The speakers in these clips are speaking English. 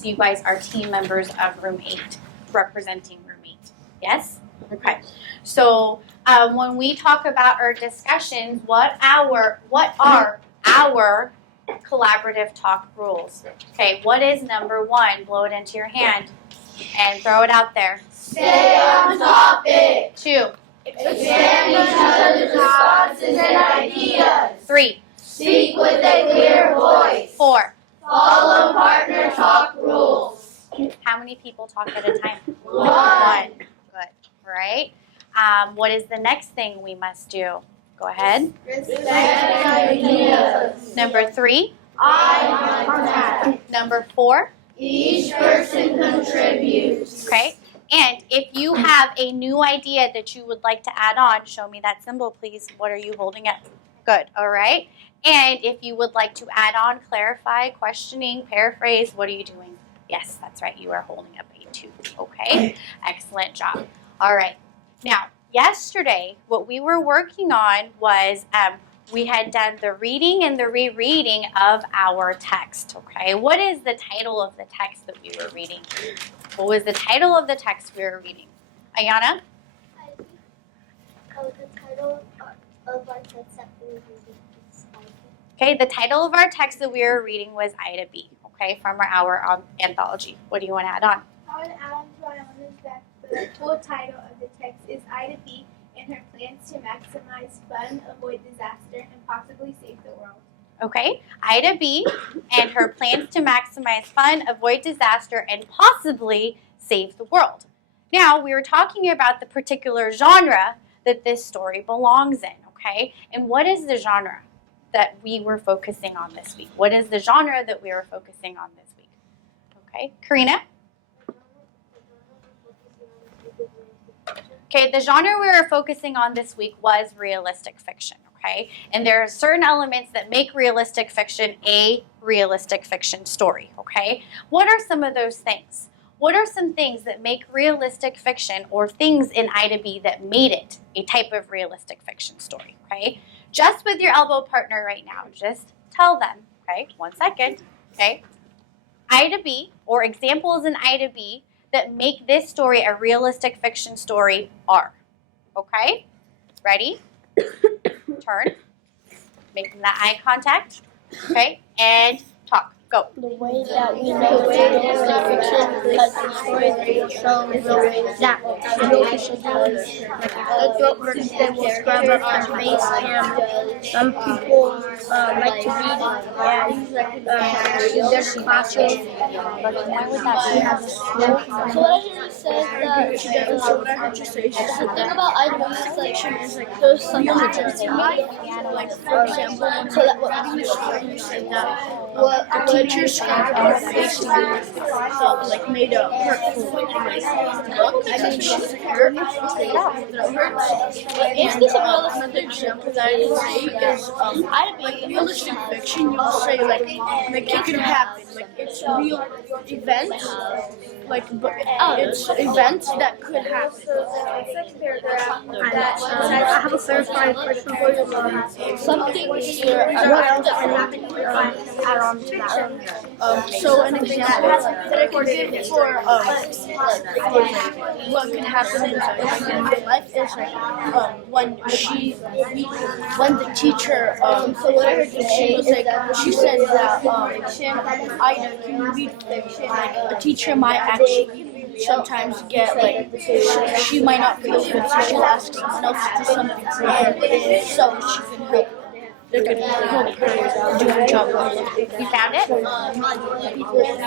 So you guys are team members of room 8, representing room 8. Yes? Okay. So when we talk about our discussions, what are our collaborative talk rules? Okay, what is number 1? Blow it into your hand and throw it out there. Stay on topic. 2. Examine each other's responses and ideas. 3. Speak with a clear voice. 4. Follow partner talk rules. How many people talk at a time? 1. Good. Right? What is the next thing we must do? Go ahead. Respect ideas. Number 3. Eye contact. Number 4. Each person contributes. Okay. And if you have a new idea that you would like to add on, show me that symbol, please. What are you holding up? Good. All right. And if you would like to add on, clarify, questioning, paraphrase, what are you doing? Yes, that's right. You are holding up a 2. Okay. Excellent job. All right. Now, yesterday, what we were working on was we had done the reading and the rereading of our text. Okay. What is the title of the text that we were reading? What was the title of the text we were reading? Ayana? The title of our text that we were reading is Okay, the title of our text that we were reading was Ida B. Okay, from our anthology. What do you want to add on? I would add on to Ayana's that the full title of the text is Ida B and her plans to maximize fun, avoid disaster, and possibly save the world. Okay, Ida B and her plans to maximize fun, avoid disaster, and possibly save the world. Now, we were talking about the particular genre that this story belongs in, okay? And what is the genre that we were focusing on this week? What is the genre that we were focusing on this week? Okay, Karina? Okay, the genre we were focusing on this week was realistic fiction, okay? And there are certain elements that make realistic fiction a realistic fiction story, okay? What are some of those things? What are some things that make realistic fiction or things in Ida B that made it a type of realistic fiction story, okay? Just with your elbow partner right now, just tell them, okay? 1 second, okay? Ida B, or examples in Ida B that make this story a realistic fiction story are, okay? Ready? Turn. Making that eye contact, okay? And talk. Go. The way that we know it's realistic fiction because the story will show that real people does. Like the throat hurts, they will scrub up their face, and some people like to read there's classes. But why would that be? So what I hear you say is that So what I heard you say is the thing about idealistic fiction is like there's some legitimacy. like, for example, So that what you said that the teacher scrubbed her face like made a hurtful look, and she's hurt. Is this a realistic Another example that I would say is like realistic fiction. You will say like it could happen, like it's a real event, but it's events that could happen. I have a clarifying question for you. Something here. What else can add on to that? So an example that I could give for what could happen in real life is when the teacher so what I heard she was like she said that Ida can read fiction, like a teacher might actually sometimes get like she might not feel good, so she'll ask someone else to do something for her so she can help. They're going to help her do her job. You found it?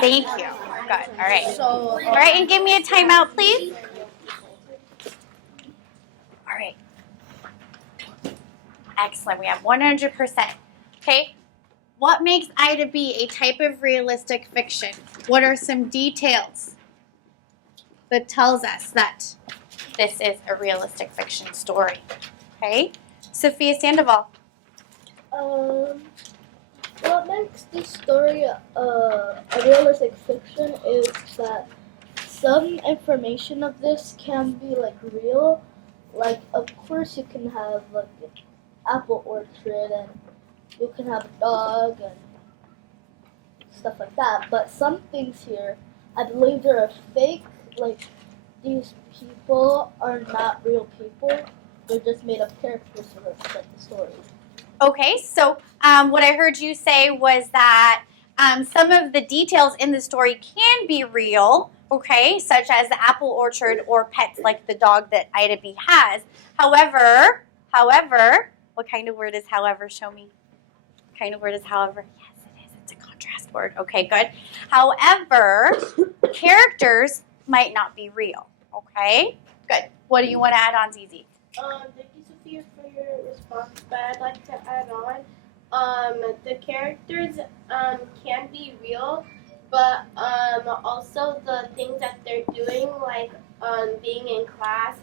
Thank you. Good. All right. So, All right, and give me a timeout, please. All right. Excellent. We have 100%. Okay. What makes Ida B a type of realistic fiction? What are some details that tells us that this is a realistic fiction story? Okay. Sophia Sandoval. What makes this story a realistic fiction is that some information of this can be like real. Like, of course, you can have like an apple orchard, and you can have a dog and stuff like that. But some things here, I believe they're fake. Like, these people are not real people. They're just made up characters to represent the story. Okay, so what I heard you say was that some of the details in the story can be real, okay, such as the apple orchard or pets like the dog that Ida B has. However, what kind of word is however? Show me. What kind of word is however? Yes, it is. It's a contrast word. Okay, good. However, characters might not be real, okay? Good. What do you want to add on, Zizi? Thank you, Sophia, for your response, but I'd like to add on. The characters can be real, but also the things that they're doing, like being in class,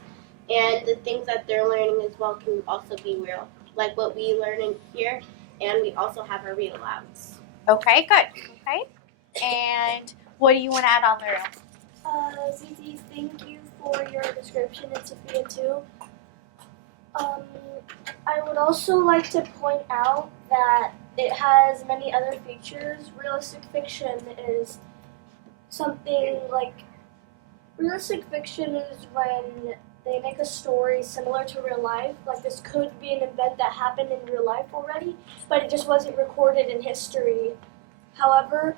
and the things that they're learning as well can also be real, like what we learn in here, and we also have our read alouds. Okay, good. Okay. And what do you want to add on, Luriel? Zizi, thank you for your description, and Sophia too. I would also like to point out that it has many other features. Realistic fiction is something like, realistic fiction is when they make a story similar to real life. Like, this could be an event that happened in real life already, but it just wasn't recorded in history. However,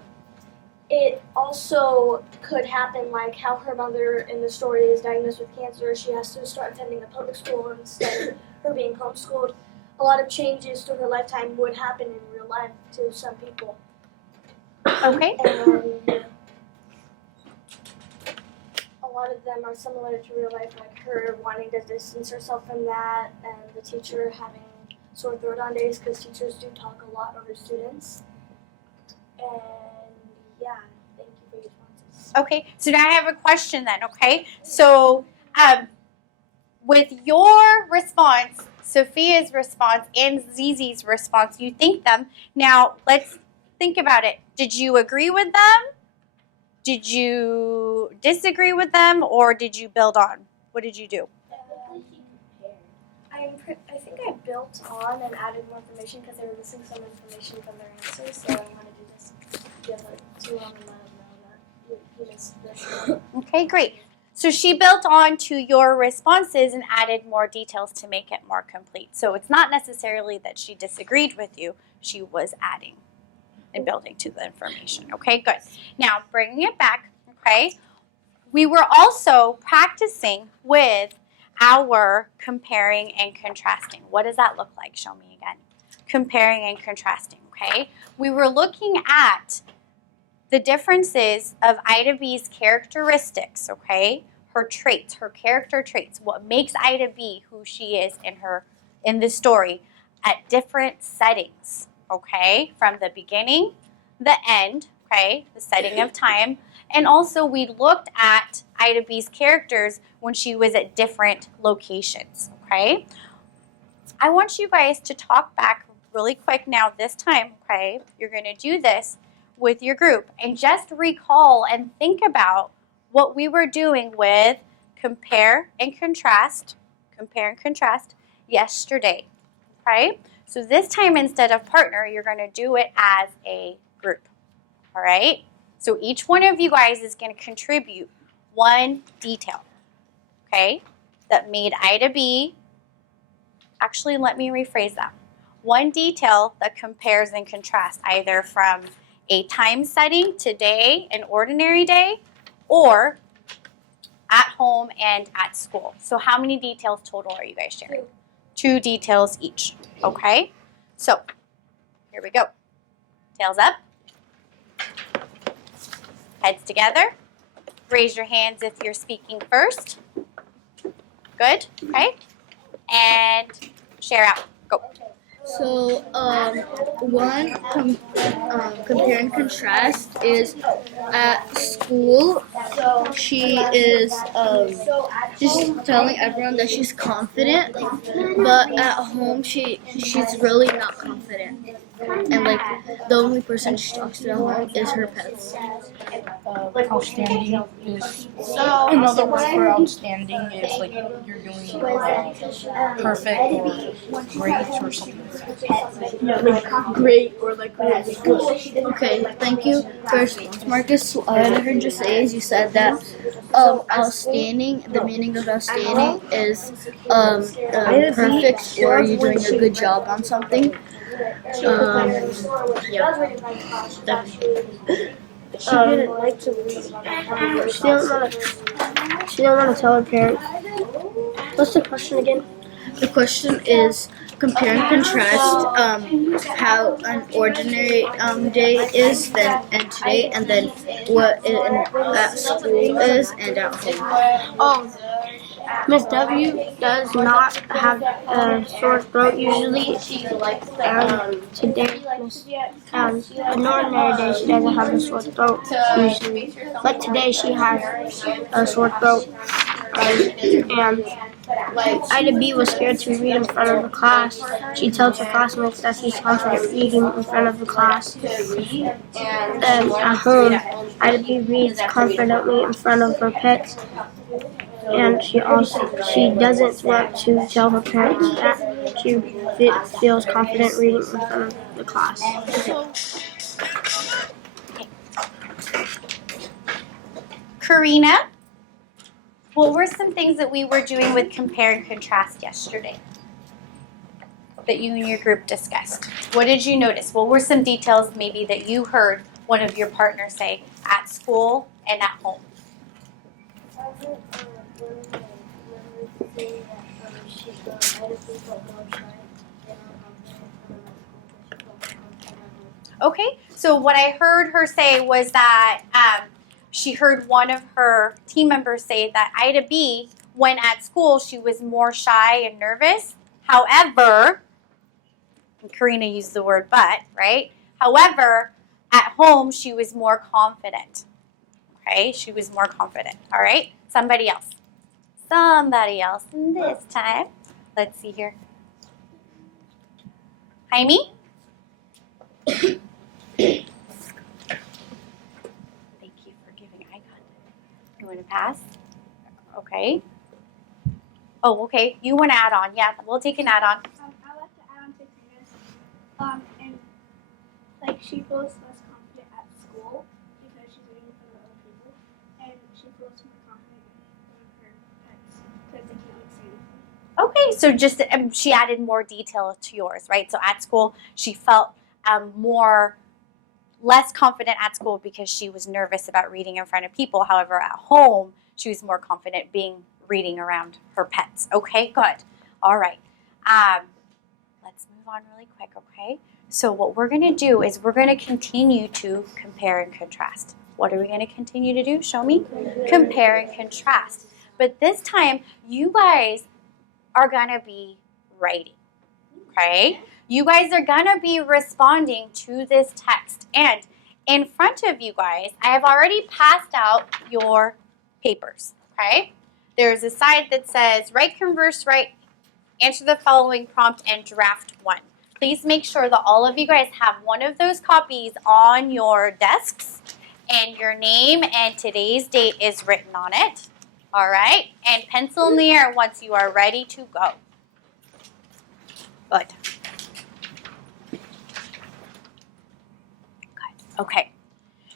it also could happen, like how her mother in the story is diagnosed with cancer. She has to start attending a public school instead of her being homeschooled. A lot of changes to her lifetime would happen in real life to some people. Okay. And a lot of them are similar to real life, like her wanting to distance herself from that, and the teacher having sore throat on days because teachers do talk a lot over students. And yeah, thank you for your responses. Okay, so now I have a question then, okay? So with your response, Sophia's response, and Zizi's response, you think them. Now, let's think about it. Did you agree with them? Did you disagree with them? Or did you build on? What did you do? I think I built on and added more information because they were missing some information from their answers, so I wanted to just give it to them and let them know that you missed this one. Okay, great. So she built on to your responses and added more details to make it more complete. So it's not necessarily that she disagreed with you. She was adding and building to the information. Okay, good. Now, bringing it back, okay, we were also practicing with our comparing and contrasting. What does that look like? Show me again. Comparing and contrasting, okay? We were looking at the differences of Ida B's characteristics, okay? Her traits, her character traits, what makes Ida B who she is in this story at different settings, okay? From the beginning, the end, okay? The setting of time. And also we looked at Ida B's characters when she was at different locations, okay? I want you guys to talk back really quick now this time, okay? You're going to do this with your group and just recall and think about what we were doing with compare and contrast yesterday, okay? So this time instead of partner, you're going to do it as a group, all right? So each one of you guys is going to contribute one detail, okay, that made Ida B. Actually, let me rephrase that. One detail that compares and contrasts either from a time setting, today, an ordinary day, or at home and at school. So how many details total are you guys sharing? 2 details each, okay? So here we go. Tails up. Heads together. Raise your hands if you're speaking first. Good, okay? And share out. Go. So, one compare and contrast is at school. She is just telling everyone that she's confident, but at home she's really not confident. and like the only person she talks to at home is her pets. Outstanding is another word for outstanding is like you're doing perfect or great or something like that. Yeah, like great or like really good. Okay, thank you for your response, Marcus. What I heard you say is you said that outstanding, the meaning of outstanding is perfect or you're doing a good job on something. Yeah. She didn't like to read. She didn't want to tell her parents. What's the question again? The question is compare and contrast how an ordinary day is and today, and then what at school is and at home. Oh, Miss W does not have a sore throat usually. Today, an ordinary day, she doesn't have a sore throat usually. But today she has a sore throat. And Ida B was scared to read in front of the class. She tells her classmates that she's confident reading in front of the class. And at home, Ida B reads confidently in front of her pets. And she doesn't want to tell her parents that she feels confident reading in front of the class. Karina, what were some things that we were doing with compare and contrast yesterday that you and your group discussed? What did you notice? What were some details maybe that you heard one of your partners say at school and at home? Okay, so what I heard her say was that she heard one of her team members say that Ida B, when at school, she was more shy and nervous. However, and Karina used the word but, right? However, at home, she was more confident. Okay, she was more confident. All right, somebody else. Somebody else this time. Let's see here. Jaime? Thank you for giving eye contact. You want to pass? Okay. Oh, okay. You want to add on? Yeah, we'll take an add on. I like to add on to Karina's, and like she feels less confident at school because she's reading in front of other people, and she feels more confident in her pets because they can't like say anything. Okay, so just she added more detail to yours, right? So at school, she felt less confident at school because she was nervous about reading in front of people. However, at home, she was more confident reading around her pets. Okay, good. All right. Let's move on really quick, okay? So what we're going to do is we're going to continue to compare and contrast. What are we going to continue to do? Show me. Compare and contrast. But this time, you guys are going to be writing, okay? You guys are going to be responding to this text. And in front of you guys, I have already passed out your papers, okay? There's a side that says, write, converse, write, answer the following prompt, and draft one. Please make sure that all of you guys have one of those copies on your desks, and your name and today's date is written on it, all right? And pencil in the air once you are ready to go. Good. Okay,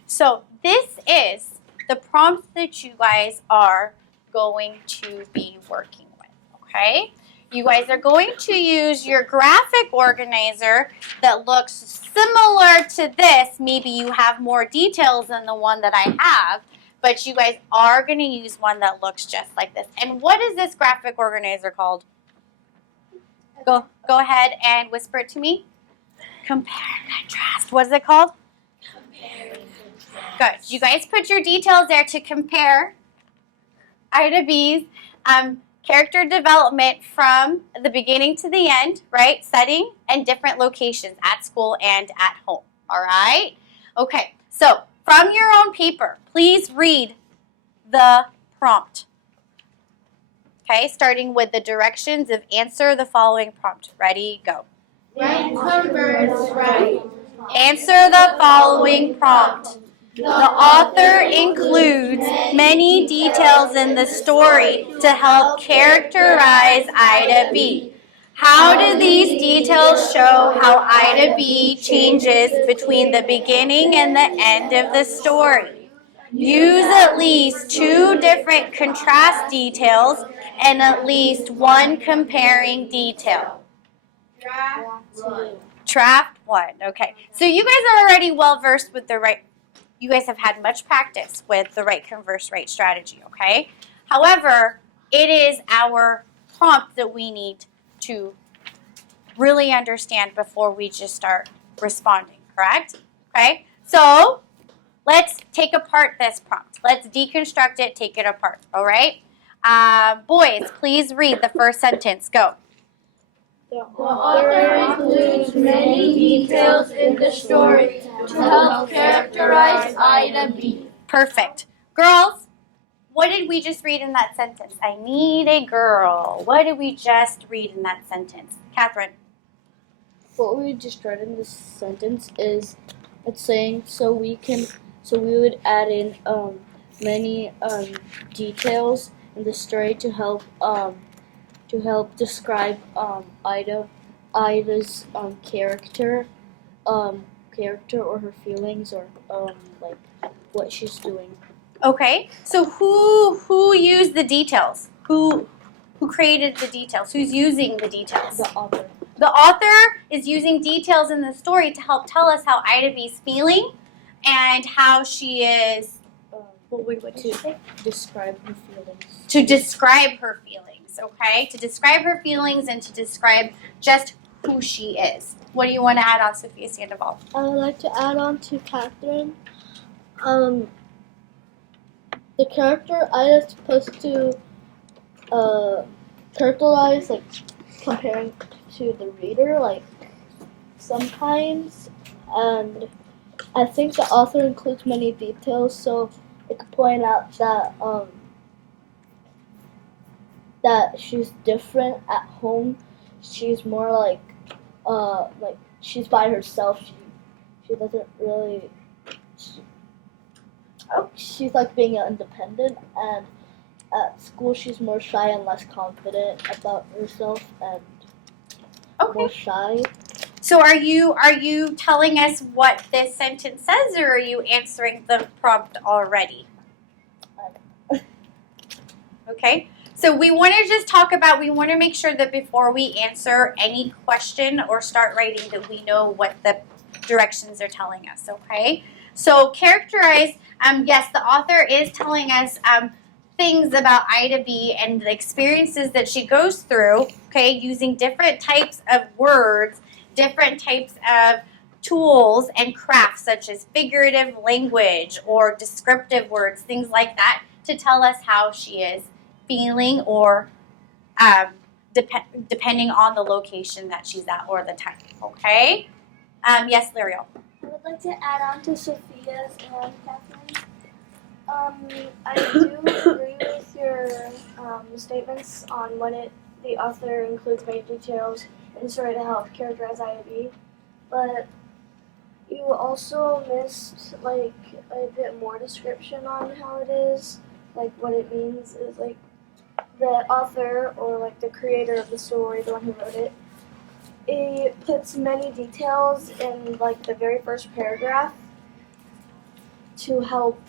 so this is the prompt that you guys are going to be working with, okay? You guys are going to use your graphic organizer that looks similar to this. Maybe you have more details than the one that I have, but you guys are going to use one that looks just like this. And what is this graphic organizer called? Go ahead and whisper it to me. Compare and contrast. What is it called? Good. You guys put your details there to compare Ida B's character development from the beginning to the end, right? Setting and different locations at school and at home. All right? Okay. So from your own paper, please read the prompt. Okay, starting with the directions of answer the following prompt. Ready, go. When converts right. Answer the following prompt. The author includes many details in the story to help characterize Ida B. How do these details show how Ida B changes between the beginning and the end of the story? Use at least 2 different contrast details and at least 1 comparing detail. Draft 1. Okay. So you guys are already well versed with the right. You guys have had much practice with the right converse right strategy, okay? However, it is our prompt that we need to really understand before we just start responding, correct? Okay? So, let's take apart this prompt. Let's deconstruct it, take it apart, all right? Boys, please read the first sentence. Go. The author includes many details in the story to help characterize Ida B. Perfect. Girls, what did we just read in that sentence? I need a girl. What did we just read in that sentence? Catherine. What we just read in this sentence is it's saying so we would add in many details in the story to help describe Ida's character or her feelings or like what she's doing. Okay. So who used the details? Who created the details? Who's using the details? The author. The author is using details in the story to help tell us how Ida B's feeling and how she is. What did you say? Describe her feelings. To describe her feelings, okay? To describe her feelings and to describe just who she is. What do you want to add on, Sophia Sandoval? I would like to add on to Catherine. The character Ida's supposed to characterize, like, comparing to the reader, like, sometimes. And I think the author includes many details, so it could point out that she's different at home. She's more like she's by herself. She doesn't really. She's like being independent, and at school she's more shy and less confident about herself and more shy. So are you telling us what this sentence says, or are you answering the prompt already? Okay. So we want to just talk about, we want to make sure that before we answer any question or start writing that we know what the directions are telling us, okay? So characterize, yes, the author is telling us things about Ida B and the experiences that she goes through, okay, using different types of words, different types of tools and crafts such as figurative language or descriptive words, things like that, to tell us how she is feeling or depending on the location that she's at or the time, okay? Yes, L'Ariel. I would like to add on to Sophia's and Catherine's. I do agree with your statements on when the author includes many details in the story to help characterize Ida B, but you also missed like a bit more description on how it is, like what it means is like the author or like the creator of the story, the one who wrote it, it puts many details in like the very first paragraph to help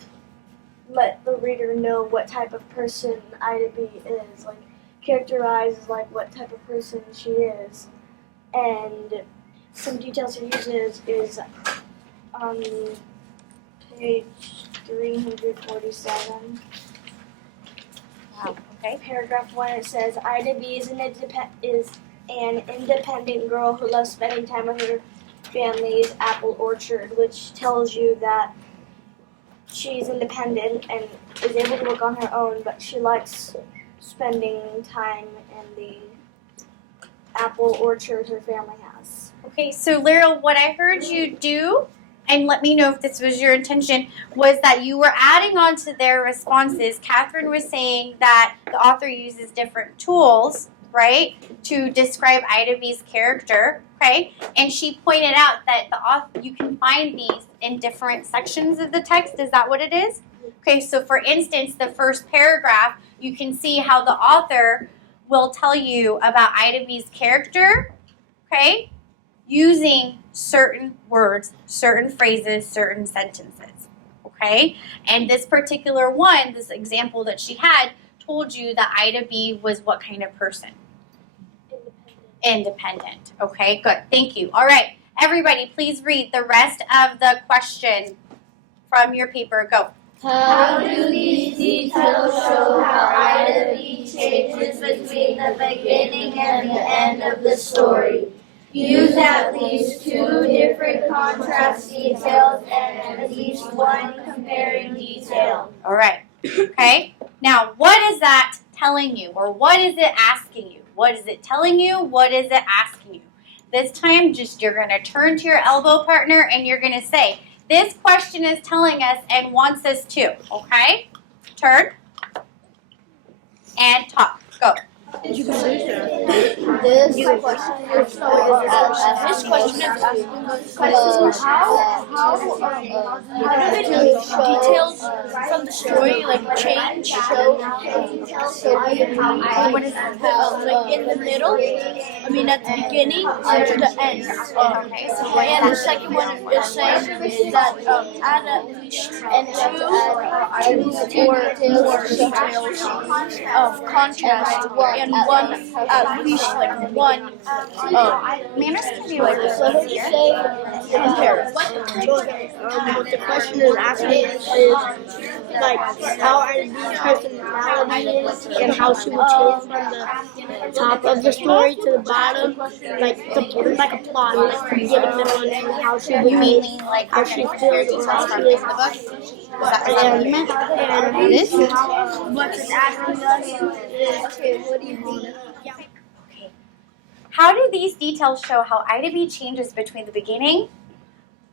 let the reader know what type of person Ida B is, like characterizes like what type of person she is. And some details he uses is on page 347. Wow. Okay. Paragraph 1, it says, Ida B is an independent girl who loves spending time with her family's apple orchard, which tells you that she's independent and is able to work on her own, but she likes spending time in the apple orchard her family has. Okay, so L'Ariel, what I heard you do, and let me know if this was your intention, was that you were adding on to their responses. Catherine was saying that the author uses different tools right, to describe Ida B's character, okay? And she pointed out that the author, you can find these in different sections of the text. Is that what it is? Okay, so for instance, the first paragraph, you can see how the author will tell you about Ida B's character, okay, using certain words, certain phrases, certain sentences, okay? And this particular one, this example that she had, told you that Ida B was what kind of person? Independent. Okay, good. Thank you. All right, everybody, please read the rest of the question from your paper. Go. How do these details show how Ida B changes between the beginning and the end of the story? Use at least 2 different contrast details and at least 1 comparing detail. All right. Okay. Now, what is that telling you, or what is it asking you? What is it telling you? What is it asking you? This time, just you're going to turn to your elbow partner and you're going to say, this question is telling us and wants us to. Okay? Turn and talk. Go. This question is asking us how do the details from the story change? Like in the middle, I mean at the beginning to the end. And the second one is saying that add at least 2 or more details of contrast. And 1 at least 1 Manners can be What the question is asking is how are these personality is and how she will change from the top of the story to the bottom, like a plot, like from beginning, middle, and end, how she will change, how she feels, or how she is. And this what it's asking us is, what do you mean? Okay. How do these details show how Ida B changes between the beginning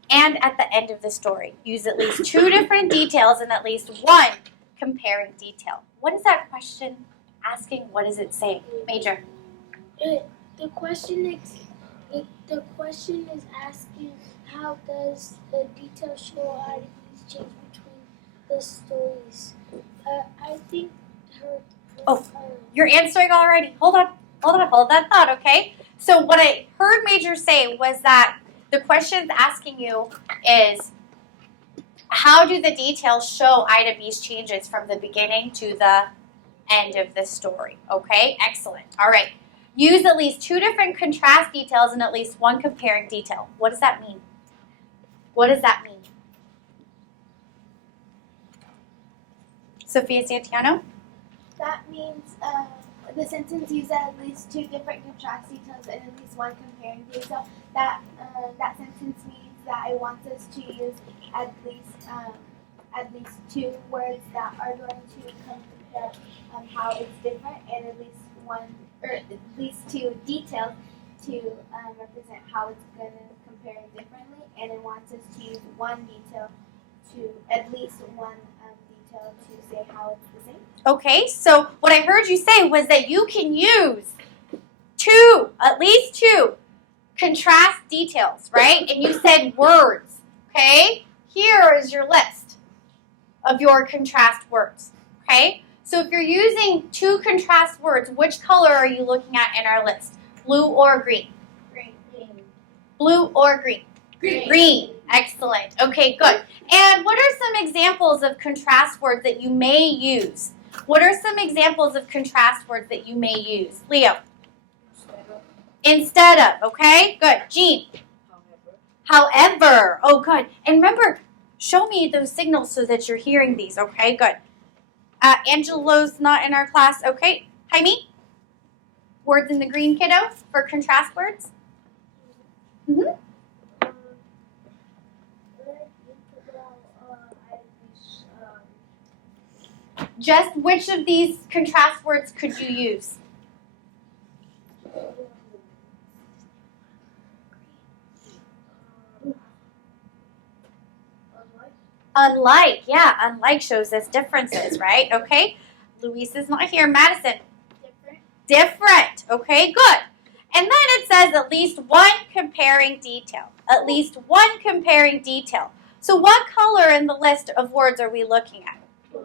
and at the end of the story? Use at least 2 different details and at least 1 comparing detail. What is that question asking? What is it saying? Major. The question is asking how does the detail show how these change between the stories. I think her. You're answering already. Hold on, hold that thought, okay? So what I heard Major say was that the question's asking you is, how do the details show Ida B's changes from the beginning to the end of the story? Okay, excellent. All right. Use at least 2 different contrast details and at least 1 comparing detail. What does that mean? What does that mean? Sophia Santiano? That means the sentence uses at least 2 different contrast details and at least 1 comparing detail. That sentence means that it wants us to use at least 2 words that are going to compare how it's different, and at least 1 or at least 2 details to represent how it's going to compare differently, and it wants us to use 1 detail to at least 1 detail to say how it's the same. Okay, so what I heard you say was that you can use at least 2 contrast details, right? And you said words, okay? Here is your list of your contrast words, okay? So if you're using 2 contrast words, which color are you looking at in our list? Blue or green? Green. Blue or green? Green. Green. Excellent. Okay, good. And what are some examples of contrast words that you may use? What are some examples of contrast words that you may use? Leo? Instead of. Okay, good. Jean? However. Oh, good. And remember, show me those signals so that you're hearing these. Okay, good. Angelo's not in our class. Okay. Jaime? Words in the green, kiddo, for contrast words? Mm-hmm. Just which of these contrast words could you use? Unlike, yeah, unlike shows us differences, right? Okay. Luis is not here. Madison. Different. Okay, good. And then it says at least one comparing detail. At least one comparing detail. So what color in the list of words are we looking at?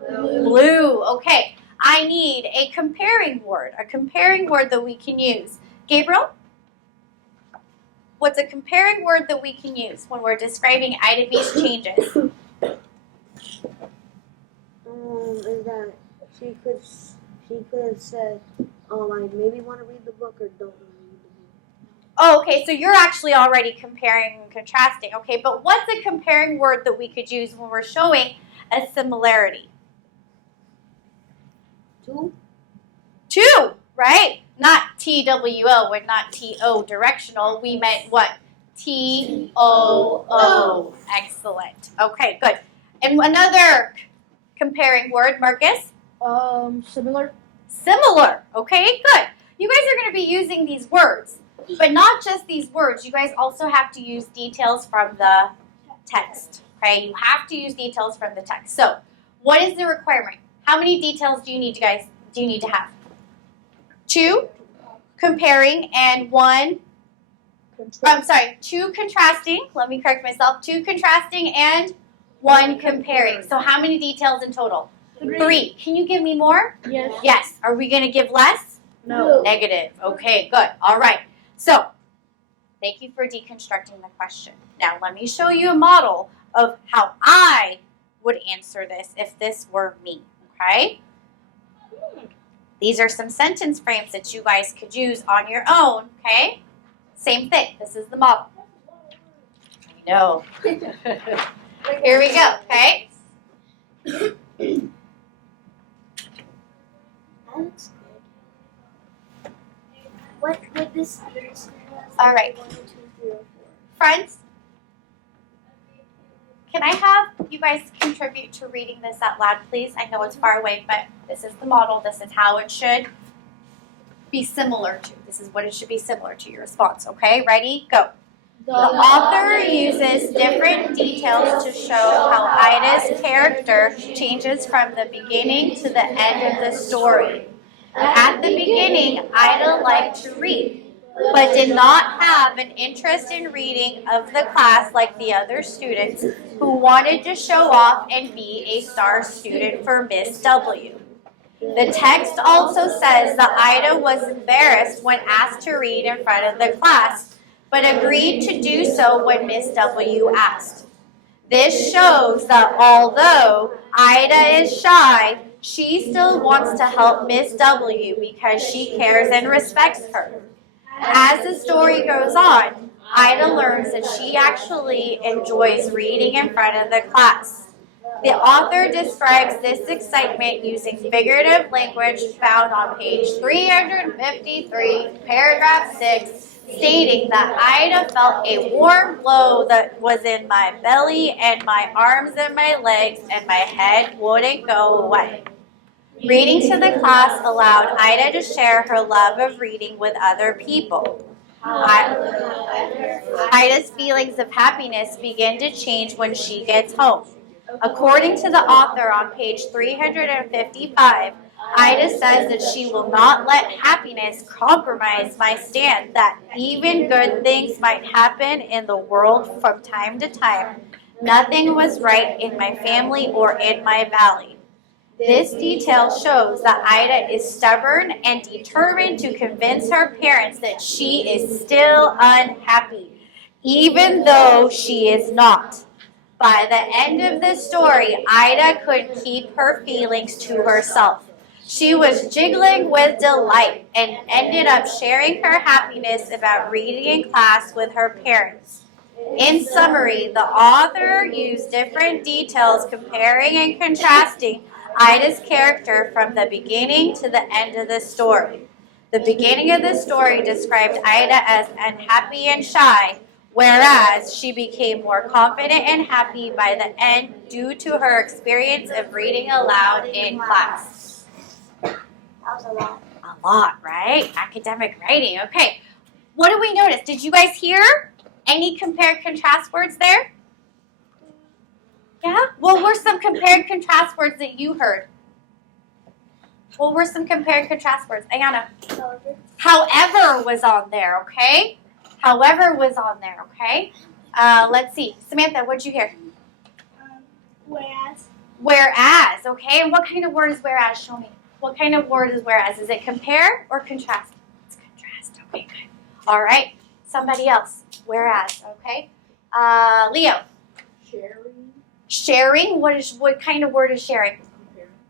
Blue. Okay. I need a comparing word that we can use. Gabriel? What's a comparing word that we can use when we're describing Ida B's changes? Is that she could have said, I maybe want to read the book or don't want to read the book. Oh, okay, so you're actually already comparing and contrasting. Okay, but what's a comparing word that we could use when we're showing a similarity? Two, right? Not TWO, we're not TO directional. We meant what? TOO. Excellent. Okay, good. And another comparing word, Marcus? Similar. Similar. Okay, good. You guys are going to be using these words, but not just these words. You guys also have to use details from the text. Okay, you have to use details from the text. So, what is the requirement? How many details do you need, guys? Do you need to have? 2 comparing and 1. I'm sorry, 2 contrasting. Let me correct myself. 2 contrasting and 1 comparing. So, how many details in total? 3. Can you give me more? Yes. Yes. Are we going to give less? No. Negative. Okay, good. All right. So, thank you for deconstructing the question. Now, let me show you a model of how I would answer this if this were me. Okay? These are some sentence frames that you guys could use on your own. Okay? Same thing. This is the model. I know. Here we go. Okay? That looks good. What would this be? All right. 1, 2, 3, or 4. Friends, can I have you guys contribute to reading this out loud, please? I know it's far away, but this is the model. This is how it should be similar to. This is what it should be similar to your response. Okay, ready? Go. The author uses different details to show how Ida's character changes from the beginning to the end of the story. At the beginning, Ida liked to read, but did not have an interest in reading of the class like the other students who wanted to show off and be a star student for Miss W. The text also says that Ida was embarrassed when asked to read in front of the class, but agreed to do so when Miss W asked. This shows that although Ida is shy, she still wants to help Miss W because she cares and respects her. As the story goes on, Ida learns that she actually enjoys reading in front of the class. The author describes this excitement using figurative language found on page 353, paragraph 6, stating that Ida felt a warm glow that was in my belly and my arms and my legs and my head wouldn't go away. Reading to the class allowed Ida to share her love of reading with other people. Ida's feelings of happiness begin to change when she gets home. According to the author on page 355, Ida says that she will not let happiness compromise my stand that even good things might happen in the world from time to time. Nothing was right in my family or in my valley. This detail shows that Ida is stubborn and determined to convince her parents that she is still unhappy, even though she is not. By the end of the story, Ida couldn't keep her feelings to herself. She was jiggling with delight and ended up sharing her happiness about reading in class with her parents. In summary, the author used different details comparing and contrasting Ida's character from the beginning to the end of the story. The beginning of the story described Ida as unhappy and shy, whereas she became more confident and happy by the end due to her experience of reading aloud in class. That was a lot. A lot, right? Academic writing. Okay. What did we notice? Did you guys hear any compare contrast words there? Yeah? What were some compare and contrast words that you heard? What were some compare and contrast words? Ayana. However was on there, okay? However was on there, okay? Let's see. Samantha, what'd you hear? Whereas. Whereas, okay? And what kind of word is whereas? Show me. What kind of word is whereas? Is it compare or contrast? It's contrast. Okay, good. All right. Somebody else. Whereas, okay? Leo. Sharing. Sharing. What kind of word is sharing?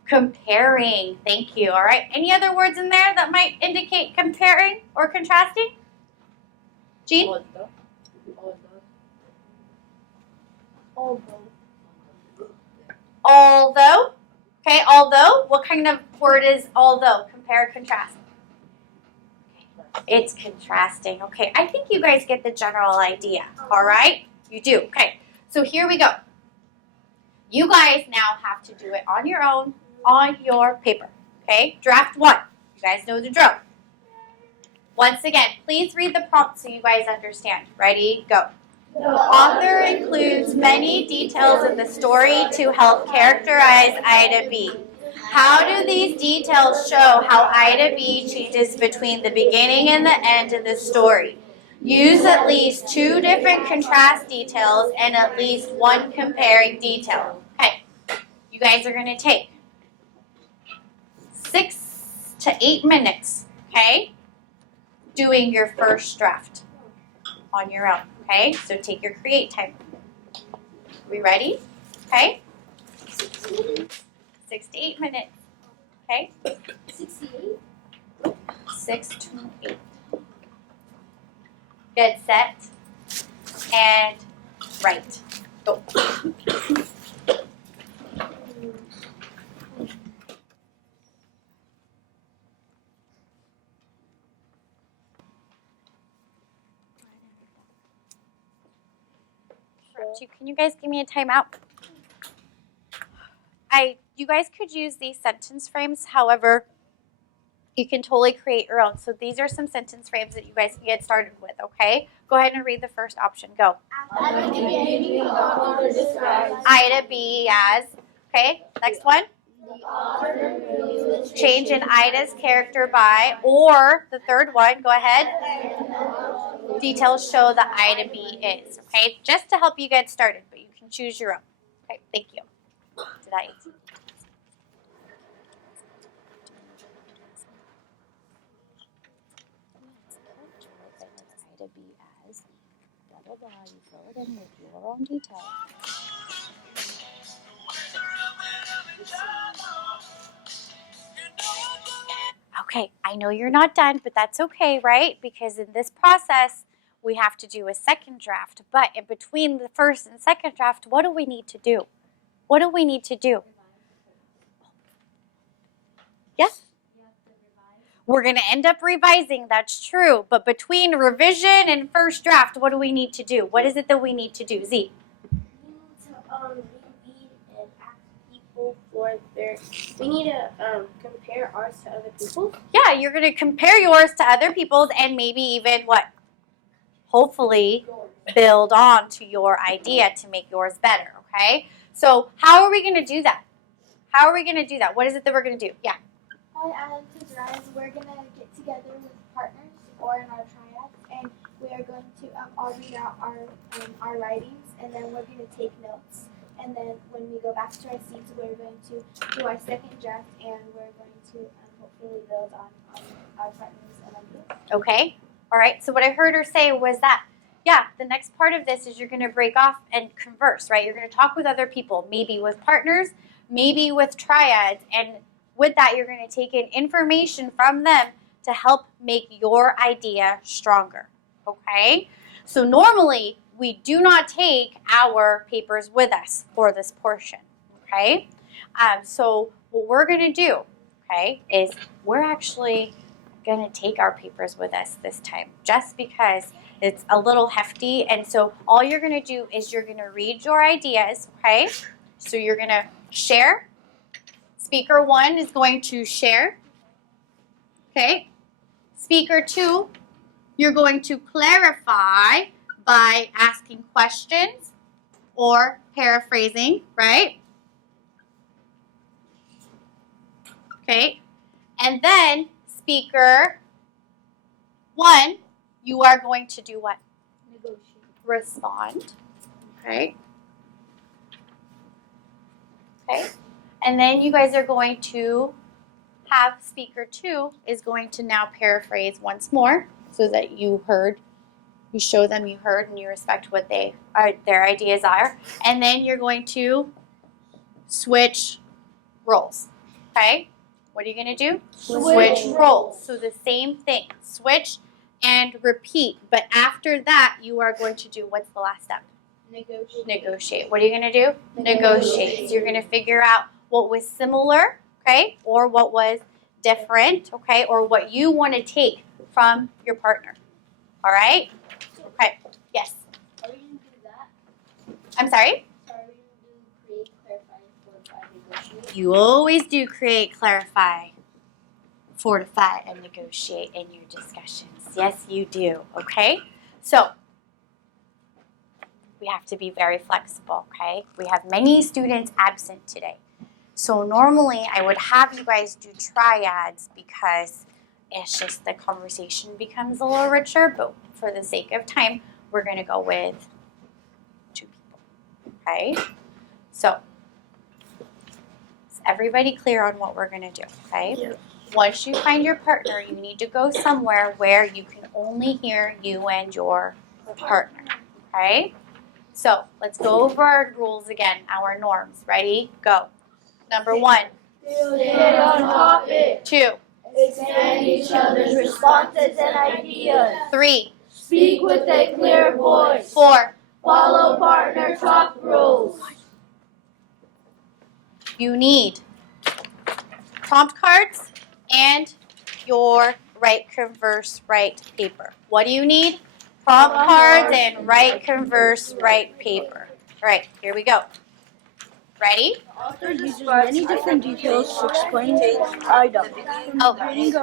Comparing. Thank you. All right. Any other words in there that might indicate comparing or contrasting? Jean? Although. Okay, although. What kind of word is although? Compare, contrast. It's contrasting. Okay, I think you guys get the general idea. All right? You do. Okay, so here we go. You guys now have to do it on your own, on your paper. Okay, draft 1. You guys know the drill. Once again, please read the prompt so you guys understand. Ready? Go. The author includes many details in the story to help characterize Ida B. How do these details show how Ida B changes between the beginning and the end of the story? Use at least 2 different contrast details and at least 1 comparing detail. Okay, you guys are going to take 6 to 8 minutes, okay, doing your first draft on your own. Okay, so take your create time. We ready? Okay. 6 to 8 minutes. Okay. 6 to 8. Get set and write. Go. Can you guys give me a timeout? You guys could use these sentence frames. However, you can totally create your own. So these are some sentence frames that you guys can get started with, okay? Go ahead and read the first option. Go. Ida B as. Okay, next one. Change in Ida's character by, or the third one, go ahead. Details show that Ida B is, okay? Just to help you get started, but you can choose your own. Okay, thank you. Did I answer? Ida B as, blah, blah, blah. You fill it in with your own detail. Okay, I know you're not done, but that's okay, right? Because in this process, we have to do a second draft. But in between the first and second draft, what do we need to do? What do we need to do? Yes? We're going to end up revising, that's true. But between revision and first draft, what do we need to do? What is it that we need to do? Z? We need to compare ours to other people's. Yeah, you're going to compare yours to other people's and maybe even what? Hopefully build on to your idea to make yours better, okay? So how are we going to do that? How are we going to do that? What is it that we're going to do? Yeah. To rise, we're going to get together with partners or in our triads, and we are going to all read out our writings, and then we're going to take notes. And then when we go back to our seats, we're going to do our second draft, and we're going to hopefully build on our partners and ideas. Okay. All right. So what I heard her say was that, yeah, the next part of this is you're going to break off and converse, right? You're going to talk with other people, maybe with partners, maybe with triads. And with that, you're going to take in information from them to help make your idea stronger. Okay. So normally, we do not take our papers with us for this portion, okay? So what we're going to do, okay, is we're actually going to take our papers with us this time just because it's a little hefty. And so all you're going to do is you're going to read your ideas, okay? So you're going to share. Speaker 1 is going to share, okay? Speaker 2, you're going to clarify by asking questions or paraphrasing, right? Okay. And then speaker 1, you are going to do what? Negotiate. Respond. Okay. Okay. And then you guys are going to have speaker 2 is going to now paraphrase once more so that you heard, you show them you heard and you respect what they are, their ideas are. And then you're going to switch roles. Okay? What are you going to do? Switch roles. So the same thing. Switch and repeat. But after that, you are going to do, what's the last step? Negotiate. What are you going to do? Negotiate. So you're going to figure out what was similar, okay, or what was different, okay, or what you want to take from your partner. All right? Okay. Yes. Are we going to do that? I'm sorry? Are we going to do create, clarify, fortify, negotiate? You always do create, clarify, fortify, and negotiate in your discussions. Yes, you do, okay? So, we have to be very flexible, okay? We have many students absent today. So normally I would have you guys do triads because it's just the conversation becomes a little richer, but for the sake of time, we're gonna go with 2 people, okay? So, is everybody clear on what we're gonna do, okay? Yep. Once you find your partner, you need to go somewhere where you can only hear you and your partner, okay? So let's go over our rules again, our norms. Ready? Go. Number 1. Stay on topic. 2. Extend each other's responses and ideas. 3. Speak with a clear voice. 4. Follow partner talk rules. You need prompt cards and your write, converse, write paper. What do you need? Prompt cards and write, converse, write paper. All right, here we go. Ready? The author uses many different details to explain Ida. Oh,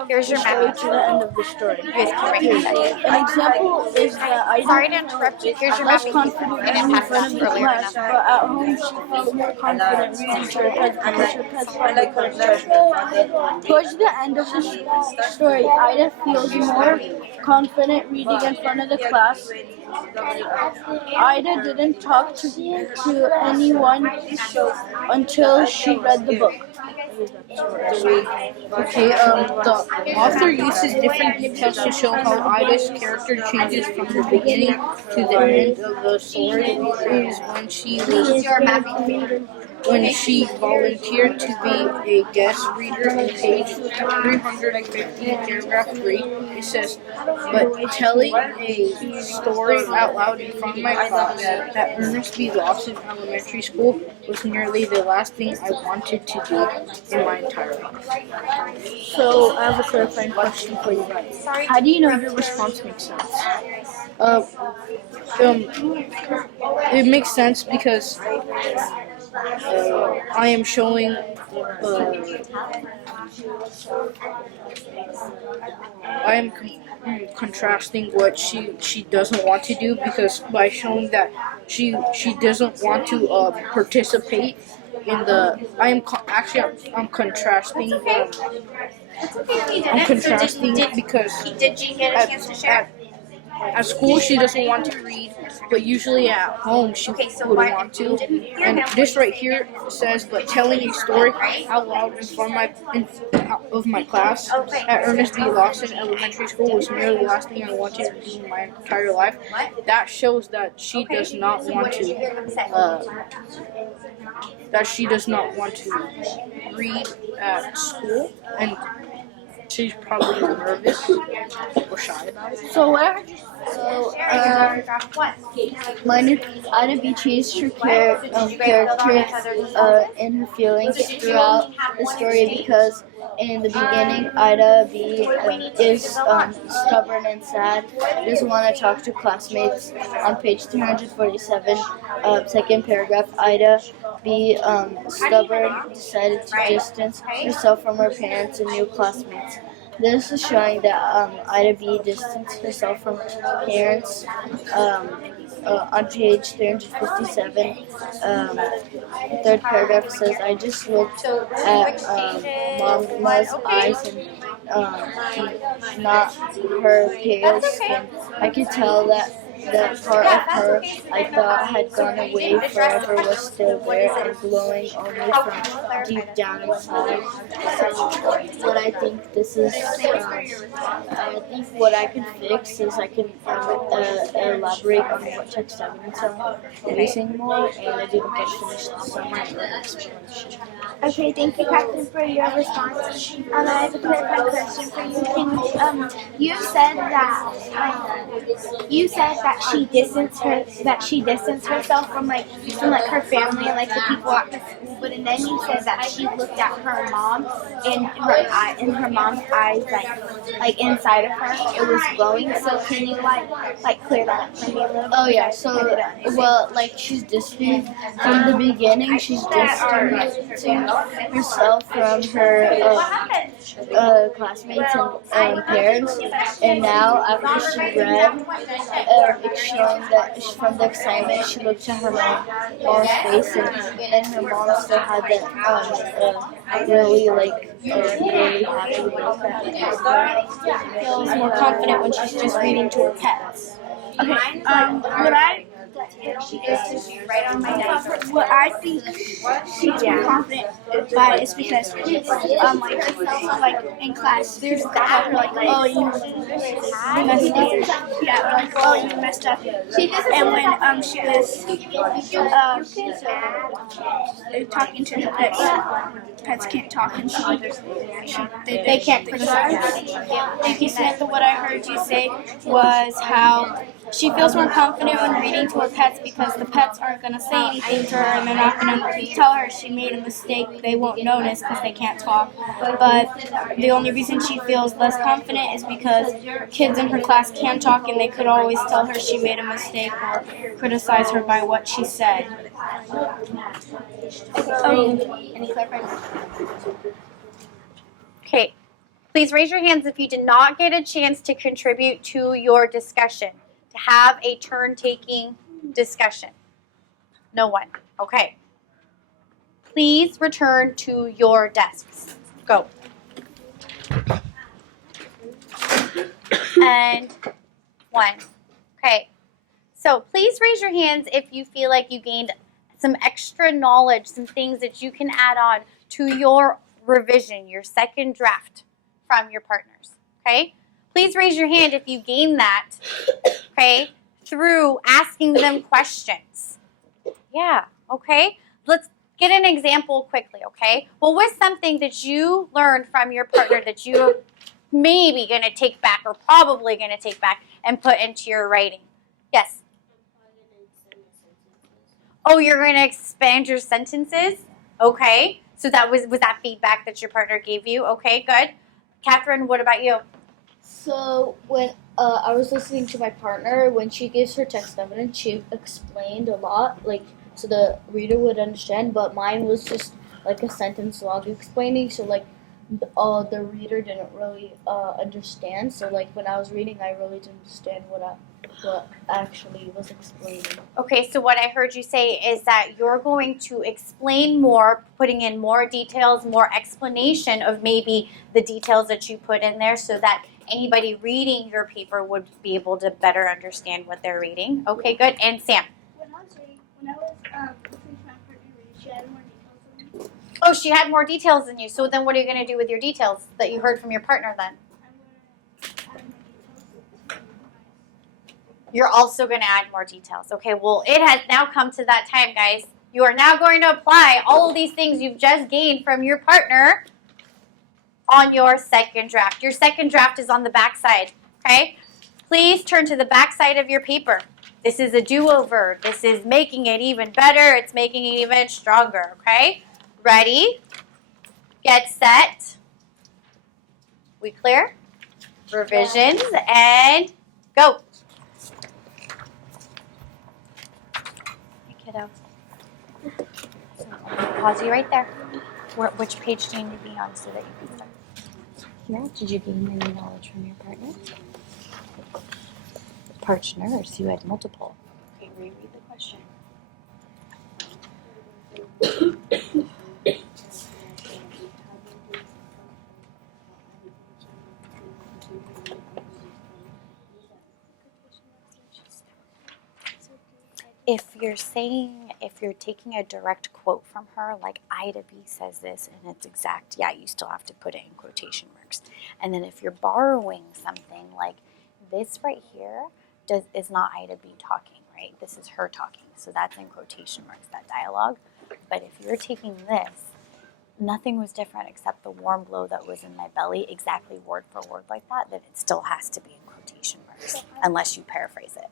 here's your Story map. to the end of the story. You guys can write that. An example is that Ida Sorry to interrupt you. Here's your less map. confident I didn't reading in pass front of it the earlier class, enough. but at home she felt more confident reading to her pet. Towards the end of the story, Ida feels more confident reading in front of the class. Ida didn't talk to anyone until she read the book. Okay, the author uses different details to show how Ida's character changes from the beginning to the end of the story. Is when she volunteered to be a guest reader in page 350, paragraph 3. It says, but telling a story out loud in front of my class at Ernest B. Lawson Elementary School was nearly the last thing I wanted to do in my entire life. So I have a clarifying question for you guys. How do you know your response makes sense? It makes sense because I am showing I am contrasting what she doesn't want to do, because by showing that she doesn't want to participate in the I'm contrasting I'm contrasting because Did you get a chance to share? at school she doesn't want to read, but usually at home she would want to. And this right here says, but telling a story out loud in front of my class at Ernest B. Lawson Elementary School was nearly the last thing I wanted to do in my entire life. That shows that she does not want to read at school, and she's probably nervous or shy about it. So Ida B changed her character and her feelings throughout the story, because in the beginning Ida B is stubborn and sad, doesn't want to talk to classmates. On page 347, second paragraph, Ida B, stubborn, decided to distance herself from her parents and new classmates. This is showing that Ida B distanced herself from her parents. On page 357, third paragraph says, I just looked at mama's eyes and not her pale skin. I could tell that part of her I thought had gone away forever was still there and glowing only from deep down inside. What I think this is, I think what I can fix is I can elaborate on what text evidence I'm using more, and I didn't get finished the summary or explanation. Okay, thank you, Captain, for your response. I have a clarifying question for you. You said that she distanced herself from her family and like the people at the school, but and then you said that she looked at her mom and her mom's eyes like inside of her it was glowing. So can you like clear that up for me a little bit? Oh yeah, so well, like she's distancing from the beginning. She's distancing herself from her classmates and parents, and now after she read, it's showing that from the excitement she looked at her mom's face, and her mom still had that really really happy look. Feels more confident when she's just reading to her pets. Okay, what I think she's more confident by is because like in class there's that her like, oh, you messed up, yeah, or like, oh, you messed up, and when she was talking to the pets can't talk, and they can't criticize. Thank you, Samantha. What I heard you say was how she feels more confident when reading to her pets because the pets aren't going to say anything to her and they're not going to tell her she made a mistake. They won't notice because they can't talk. But the only reason she feels less confident is because kids in her class can talk and they could always tell her she made a mistake or criticize her by what she said. Any clarification? Okay. Please raise your hands if you did not get a chance to contribute to your discussion, to have a turn-taking discussion. No one. Okay. Please return to your desks. Go. And one. Okay. So please raise your hands if you feel like you gained some extra knowledge, some things that you can add on to your revision, your second draft from your partners, okay? Please raise your hand if you gained that, okay, through asking them questions. Yeah, okay? Let's get an example quickly, okay? What was something that you learned from your partner that you're maybe going to take back or probably going to take back and put into your writing? Yes? Oh, you're going to expand your sentences? Okay. So that was that feedback that your partner gave you? Okay, good. Catherine, what about you? So when I was listening to my partner, when she gives her text evidence, she explained a lot, like so the reader would understand. But mine was just like a sentence long explaining, so like the reader didn't really understand. So like when I was reading, I really didn't understand what actually was explaining. Okay, so what I heard you say is that you're going to explain more, putting in more details, more explanation of maybe the details that you put in there so that anybody reading your paper would be able to better understand what they're reading. Okay, good. And Sam? When I was listening to my partner read, she had more details than me. Oh, she had more details than you. So then what are you going to do with your details that you heard from your partner then? You're also going to add more details. Okay, well, it has now come to that time, guys. You are now going to apply all of these things you've just gained from your partner on your second draft. Your second draft is on the back side, okay? Please turn to the back side of your paper. This is a do-over. This is making it even better. It's making it even stronger, okay? Ready? Get set. We clear? Revisions and go. Kiddo. So pause you right there. Which page do you need to be on so that you can start? Yeah, did you gain any knowledge from your partner? Partners, you had multiple. Okay, reread the question. if you're taking a direct quote from her, like Ida B says this and it's exact, yeah, you still have to put it in quotation marks. And then if you're borrowing something like this right here is not Ida B talking, right? This is her talking. So that's in quotation marks, that dialogue. But if you're taking this, nothing was different except the warm glow that was in my belly, exactly word for word like that, then it still has to be in quotation marks, unless you paraphrase it.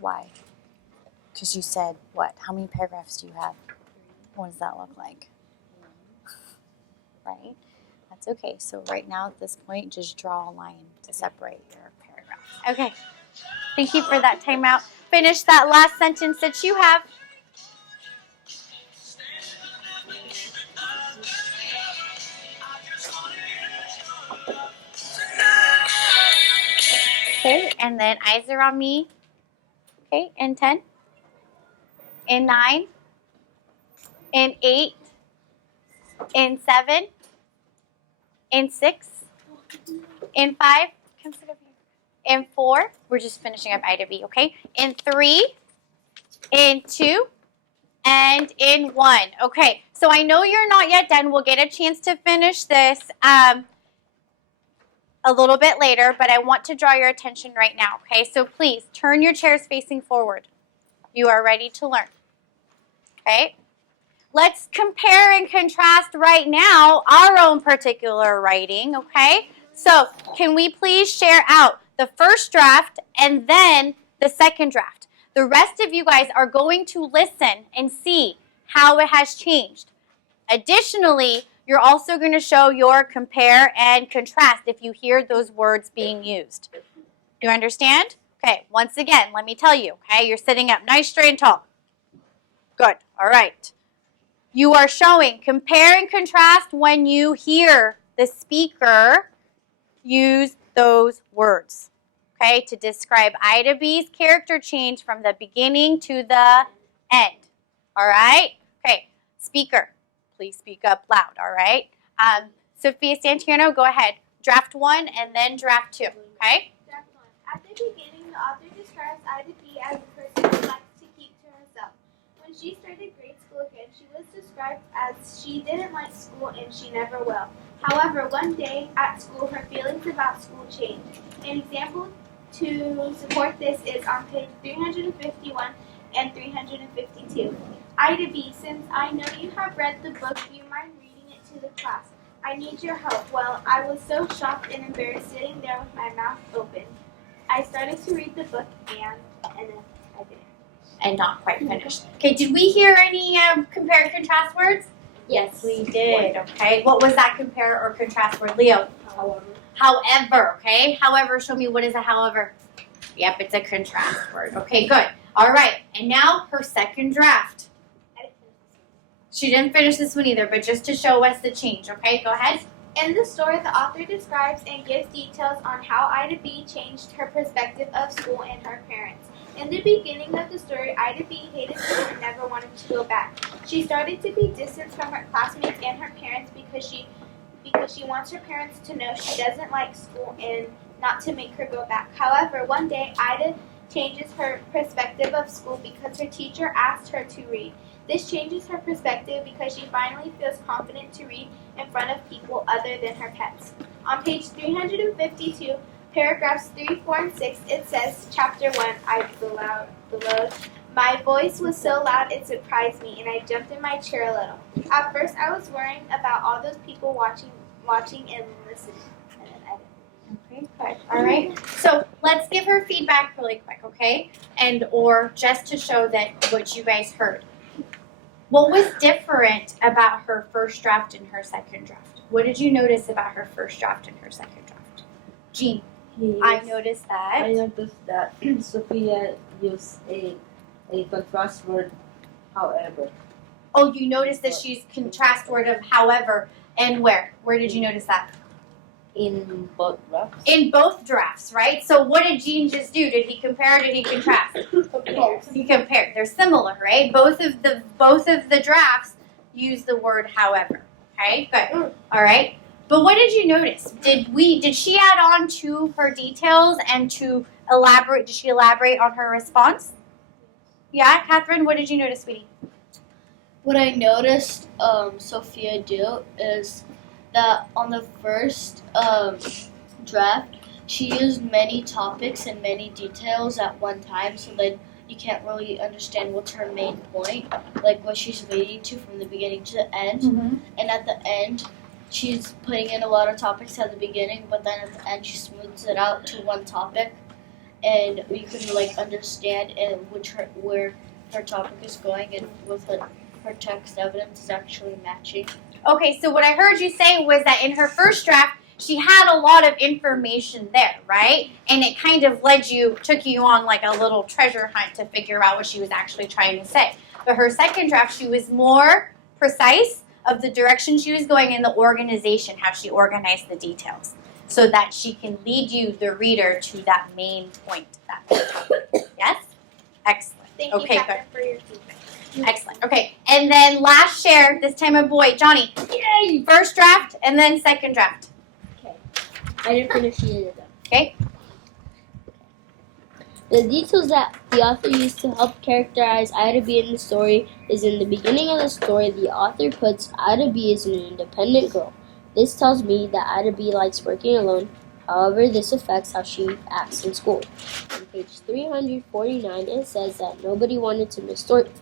Why? Because you said, what? How many paragraphs do you have? What does that look like? Right? That's okay. So right now at this point, just draw a line to separate your paragraphs. Okay. Thank you for that timeout. Finish that last sentence that you have. Okay, and then eyes are on me. Okay, in 10, in 9, in 8, in 7, in 6, in 5, come sit over here. In 4, we're just finishing up Ida B, okay? In 3, in 2, and in 1. Okay, so I know you're not yet done. We'll get a chance to finish this a little bit later, but I want to draw your attention right now, okay? So please, turn your chairs facing forward. You are ready to learn, okay? Let's compare and contrast right now our own particular writing, okay? So can we please share out the first draft and then the second draft? The rest of you guys are going to listen and see how it has changed. Additionally, you're also going to show your compare and contrast if you hear those words being used. You understand? Okay, once again, let me tell you, okay? You're sitting up nice, straight, and tall. Good, all right. You are showing compare and contrast when you hear the speaker use those words, okay, to describe Ida B's character change from the beginning to the end, all right? Okay, speaker, please speak up loud, all right? Sophia Santierno, go ahead. Draft 1 and then draft 2, okay? Draft 1. At the beginning, the author describes Ida B as a person who likes to keep to herself. When she started grade school again, she was described as she didn't like school and she never will. However, one day at school, her feelings about school changed. An example to support this is on page 351 and 352. Ida B, since I know you have read the book, do you mind reading it to the class? I need your help. Well, I was so shocked and embarrassed sitting there with my mouth open. I started to read the book and then I didn't. And not quite finished. Okay, did we hear any compare and contrast words? Yes, we did, okay. What was that compare or contrast word, Leo? However. However, okay. However, show me what is a however. Yep, it's a contrast word. Okay, good. All right, and now her second draft. She didn't finish this one either, but just to show us the change, okay? Go ahead. In the story, the author describes and gives details on how Ida B changed her perspective of school and her parents. In the beginning of the story, Ida B hated school and never wanted to go back. She started to be distant from her classmates and her parents because she wants her parents to know she doesn't like school and not to make her go back. However, one day, Ida changes her perspective of school because her teacher asked her to read. This changes her perspective because she finally feels confident to read in front of people other than her pets. On page 352, paragraphs 3, 4, and 6, it says, Chapter 1, I below. My voice was so loud it surprised me, and I jumped in my chair a little. At first, I was worrying about all those people watching and listening. And then Okay, good. All right. So let's give her feedback really quick, okay? Or just to show that what you guys heard. What was different about her first draft and her second draft? What did you notice about her first draft and her second draft? Jean, I noticed that. I noticed that Sophia used a contrast word, however. Oh, you noticed that she's contrast word of however, and where? Where did you notice that? In both drafts. In both drafts, right? So what did Jean just do? Did he compare or did he contrast? He compared. They're similar, right? Both of the drafts use the word however. Okay, good. All right. But what did you notice? Did she add on to her details and to elaborate? Did she elaborate on her response? Yeah, Catherine, what did you notice, sweetie? What I noticed Sophia do is that on the first draft, she used many topics and many details at one time, so that you can't really understand what's her main point, like what she's leading to from the beginning to the end. Mm-hmm. And at the end, she's putting in a lot of topics at the beginning, but then at the end, she smooths it out to one topic, and you can like understand and where her topic is going, and with her text evidence is actually matching. Okay, so what I heard you say was that in her first draft, she had a lot of information there, right? And it kind of took you on like a little treasure hunt to figure out what she was actually trying to say. But her second draft, she was more precise of the direction she was going in the organization, how she organized the details, so that she can lead you, the reader, to that main point. Yes? Excellent. Thank you, Okay, Catherine, for your feedback. Excellent. Okay, and then last share, this time a boy, Johnny. Yay! First draft and then second draft. I didn't finish either of them. Okay. The details that the author used to help characterize Ida B in the story is in the beginning of the story, the author puts Ida B as an independent girl. This tells me that Ida B likes working alone. However, this affects how she acts in school. On page 349, it says that nobody wanted to miss story time.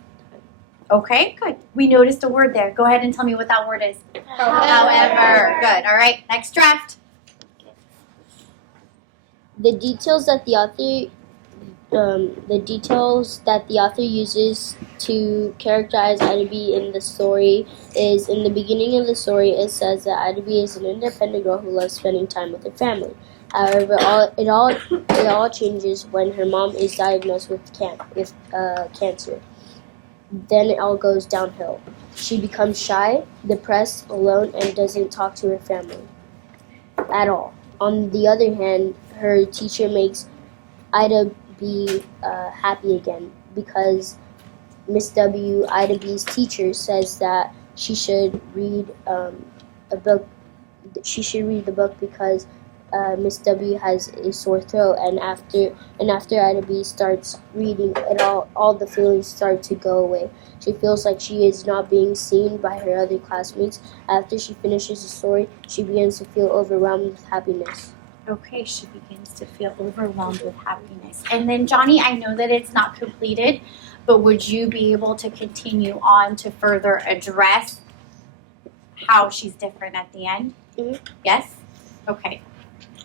Okay, good. We noticed a word there. Go ahead and tell me what that word is. However. Good. All right, next draft. The details that the author uses to characterize Ida B in the story is in the beginning of the story. It says that Ida B is an independent girl who loves spending time with her family. However, it all changes when her mom is diagnosed with cancer. Then it all goes downhill. She becomes shy, depressed, alone, and doesn't talk to her family at all. On the other hand, her teacher makes Ida B happy again because Miss W, Ida B's teacher, says that she should read a book. She should read the book because Miss W has a sore throat, and after Ida B starts reading, all the feelings start to go away. She feels like she is not being seen by her other classmates. After she finishes the story, she begins to feel overwhelmed with happiness. Okay, she begins to feel overwhelmed with happiness. And then, Johnny, I know that it's not completed, but would you be able to continue on to further address how she's different at the end? Mm-hmm. Yes? Okay.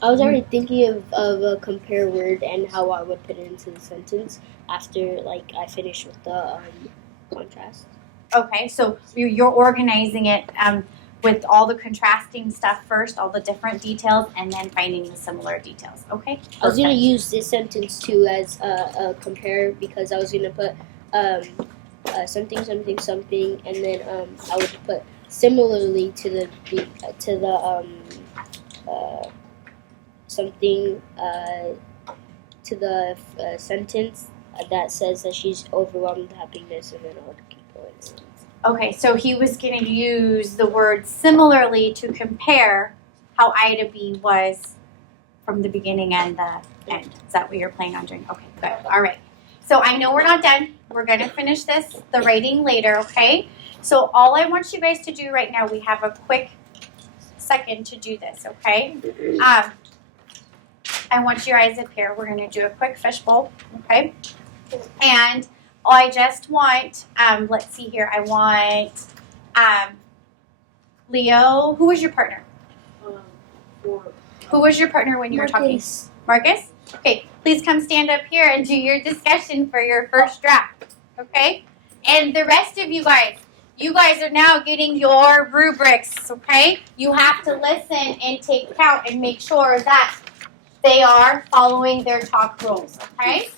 I was already thinking of a compare word and how I would put it into the sentence after I finish with the contrast. Okay, so you're organizing it with all the contrasting stuff first, all the different details, and then finding the similar details. Okay? I was going to use this sentence too as a compare because I was going to put something, something, something, and then I would put similarly to the something to the sentence that says that she's overwhelmed with happiness, and then I would keep going. Okay, so he was going to use the word similarly to compare how Ida B was from the beginning and the end. Is that what you're planning on doing? Okay, good. All right. So I know we're not done. We're going to finish the writing later, okay? So all I want you guys to do right now, we have a quick second to do this, okay? I want your eyes up here. We're going to do a quick fishbowl, okay? And I just want, let's see here, I want Leo. Who was your partner? Who was your partner when you were talking? Marcus? Okay, please come stand up here and do your discussion for your first draft, okay? And the rest of you guys are now getting your rubrics, okay? You have to listen and take count and make sure that they are following their talk rules, okay?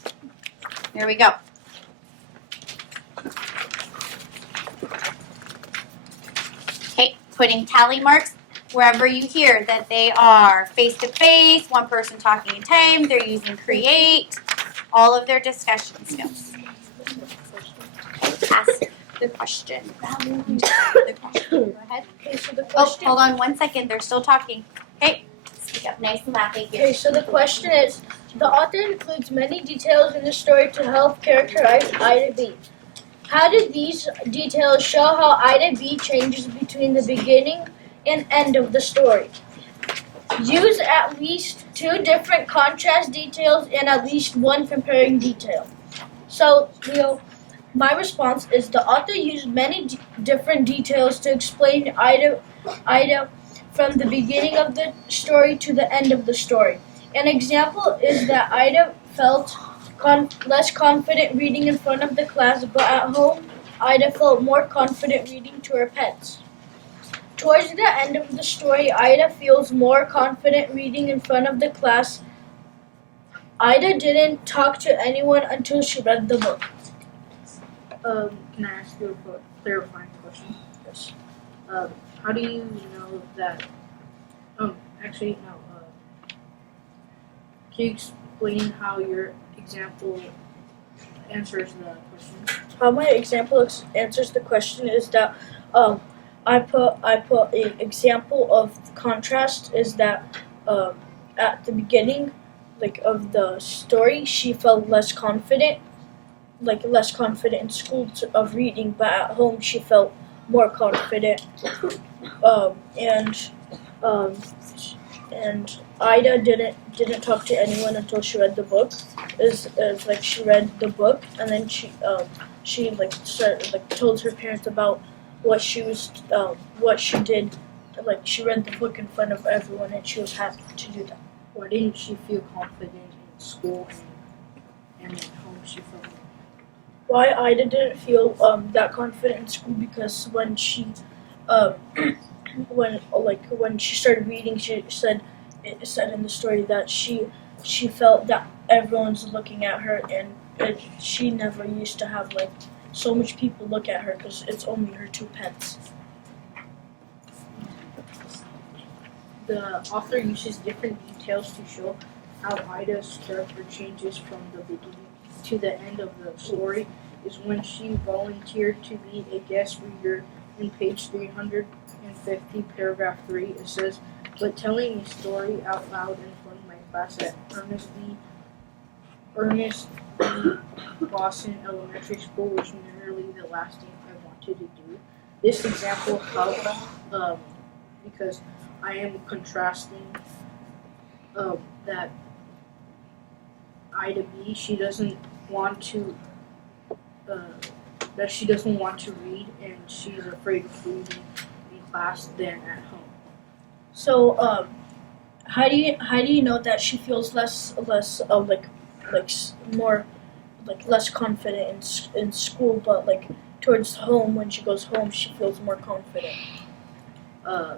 Here we go. Okay, putting tally marks wherever you hear that they are face-to-face, one person talking in time, they're using create, all of their discussion skills. Ask the question. Go ahead. Okay, so the Oh, question. hold on 1 second, they're still talking. Okay, Yep, nice and loud, thank you. Okay, so the question is, the author includes many details in the story to help characterize Ida B. How did these details show how Ida B changes between the beginning and end of the story? Use at least 2 different contrast details and at least 1 comparing detail. So, Leo, my response is the author used many different details to explain Ida from the beginning of the story to the end of the story. An example is that Ida felt less confident reading in front of the class, but at home, Ida felt more confident reading to her pets. Towards the end of the story, Ida feels more confident reading in front of the class. Ida didn't talk to anyone until she read the book. Can I ask you a clarifying question? Yes. How do you know that? Actually, no. Can you explain how your example answers the question? How my example answers the question is that I put an example of contrast is that at the beginning, like of the story, she felt less confident in school of reading, but at home she felt more confident. And Ida didn't talk to anyone until she read the book. Is like she read the book and then she told her parents about what she did. Like she read the book in front of everyone and she was happy to do that. Why didn't she feel confident in school and at home she felt? Why Ida didn't feel that confident in school because when she when she started reading, it said in the story that she felt that everyone's looking at her and she never used to have like so much people look at her because it's only her 2 pets. The author uses different details to show how Ida's character changes from the beginning to the end of the story. Is when she volunteered to be a guest reader in page 350, paragraph 3. It says, but telling a story out loud in front of my class at Ernest B. Boston Elementary School was nearly the last thing I wanted to do. This example helped because I am contrasting that Ida B. She doesn't want to read and she's afraid of reading in class than at home. So how do you know that she feels less confident in school, but like towards home when she goes home she feels more confident? I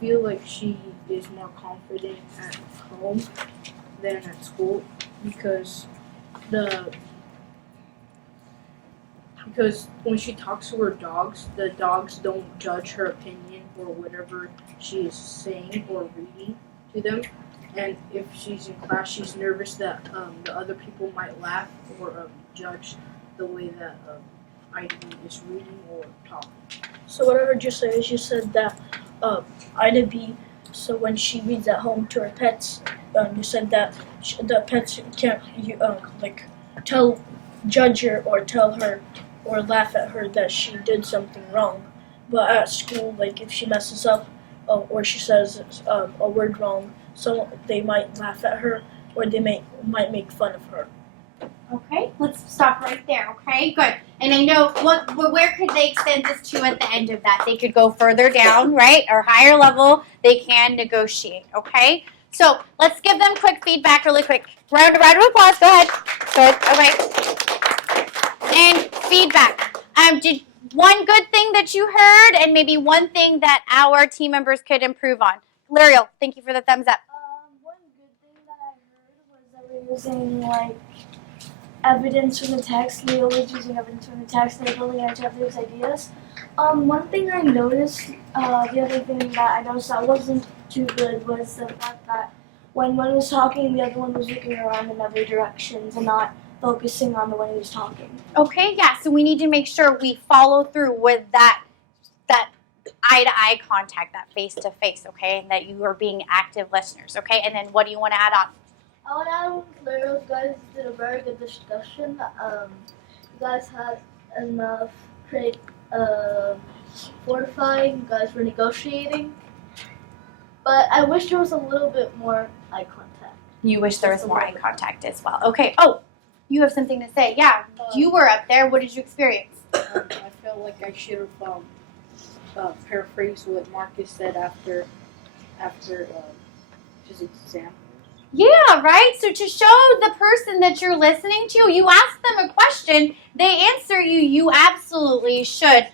feel like she is more confident at home than at school because when she talks to her dogs, the dogs don't judge her opinion or whatever she is saying or reading to them. And if she's in class, she's nervous that the other people might laugh or judge the way that Ida is reading or talking. So what I heard you say is you said that Ida B. So when she reads at home to her pets, you said that the pets can't judge her or tell her or laugh at her that she did something wrong. But at school, like if she messes up or she says a word wrong, so they might laugh at her or they might make fun of her. Okay, let's stop right there, okay? Good. And I know, where could they extend this to at the end of that? They could go further down, right? Or higher level. They can negotiate, okay? So let's give them quick feedback really quick. Round of applause. Go ahead. Good. Okay. And feedback. One good thing that you heard and maybe one thing that our team members could improve on. L'Ariel, thank you for the thumbs up. One good thing that I heard was that we're using evidence from the text. Leo was using evidence from the text. They're building each other's ideas. One thing I noticed, the other thing that I noticed that wasn't too good was the fact that when one was talking, the other one was looking around in other directions and not focusing on the one who was talking. Okay, yeah, so we need to make sure we follow through with that eye-to-eye contact, that face-to-face, okay? And that you are being active listeners, okay? And then what do you want to add on? I want to add on you guys did a very good discussion. You guys had enough fortifying. You guys were negotiating. But I wish there was a little bit more eye contact. You wish there was more eye contact as well. Okay. Oh, you have something to say. Yeah, you were up there. What did you experience? I felt like I should have paraphrased what Marcus said after his exam. Yeah, right? So to show the person that you're listening to, you ask them a question, they answer you, you absolutely should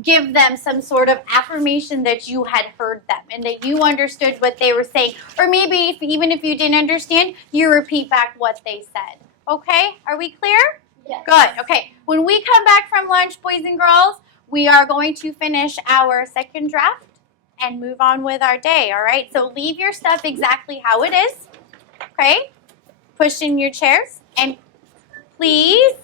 give them some sort of affirmation that you had heard them and that you understood what they were saying. Or maybe even if you didn't understand, you repeat back what they said. Okay? Are we clear? Yes. Good. Okay. When we come back from lunch, boys and girls, we are going to finish our second draft and move on with our day, all right? So leave your stuff exactly how it is. Okay? Push in your chairs and please